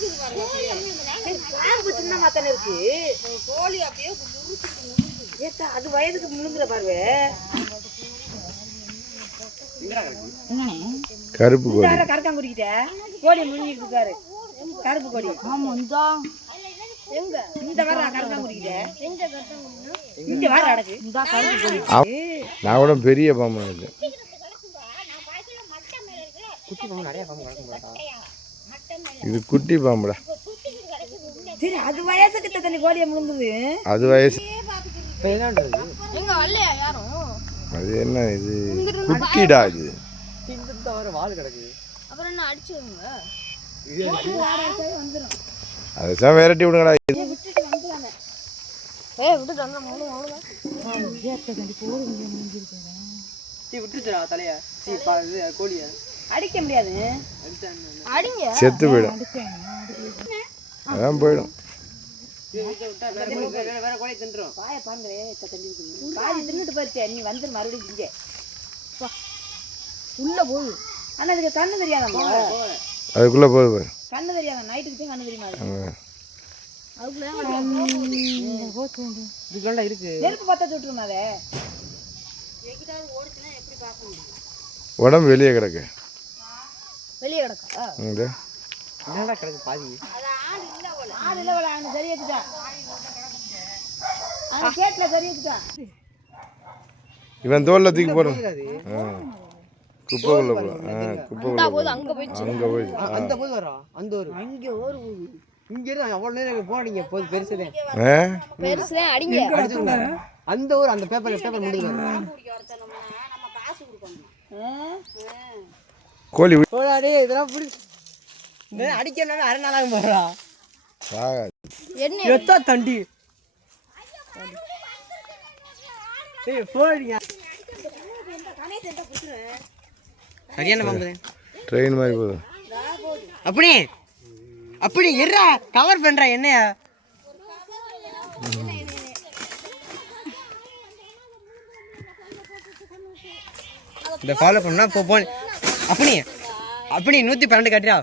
சரி, பாம்பு சின்னமா தானே இருக்கு. கோழி அப்படியே. ஏத்தா அது வயதுக்கு முழுங்குற பார்வை. கருப்பு கோழி. கரக்காங்குடிக்கிட்ட கோழி முழுங்கிட்டு இருக்காரு. கருப்பு கோழி. ஆமா இந்தா. எங்க? இந்த வர கரக்காங்குடிக்கிட்ட எங்க கட்டணும் இங்க வர அடக்கு இந்தா கருப்பு கோழி. நான் கூட பெரிய பாம்பு நினைச்சேன் குட்டி பாம்பு நிறைய பாம்பு கிடக்கும் இது குட்டி பாம்புடா. சரி அது வயசுக்கு தண்ணி கோழியை முழுங்குது? அது வயசு. அது என்ன இது? குட்டிடா இது. அதுதான் விரட்டி விடுங்கடா. விட்டுட்டு தலைய. சீ பா இது கோழிய. அடிக்க முடியாது. அடிங்க. செத்து போயிடும். அதான் போயிடும். அதுக்குள்ளே போகுது பாரு. கண்ணு தெரியாத? நைட்டுக்கு கண்ணு தெரியுமா. இதுக்குள்ள இருக்கு. நெருப்பு பார்த்தா சுட்டுருமா அதை? உடம்பு வெளியே கிடக்கு. வெளியே கிடக்கா. இங்க. என்னடா கிடக்கு பாதி? ஆடு இல்லை அவளை அவனை சரி அவன் கேட்ல சரி இவன் தோல்ல தூக்கி ஆ. குப்பைக்குள்ளே ஆ அங்க அங்கே போய். அந்த போது வரும் அந்த ஒரு. இங்கே ஒரு இங்க இருந்து அவ்வளவு நேரம் போனீங்க? போது பெருசுதே. ஆ? பெருசு அடிங்க. அந்த ஒரு அந்த பேப்பர் பேப்பர் முடியுங்க கோழி போடாடே இதெல்லாம் பிடி அடிக்கணும் அரை நாளாக போடுறா. ஆகாது. என்ன? எத்தா தண்டி? ட்ரெயின் மாதிரி போதும் அப்படி அப்படி இருடா. கவர் பண்றா என்னையா. இந்த ஃபாலோ பண்ணா போ போ. அப்படி அப்படி நூற்றி பன்னெண்டு கட்டுறா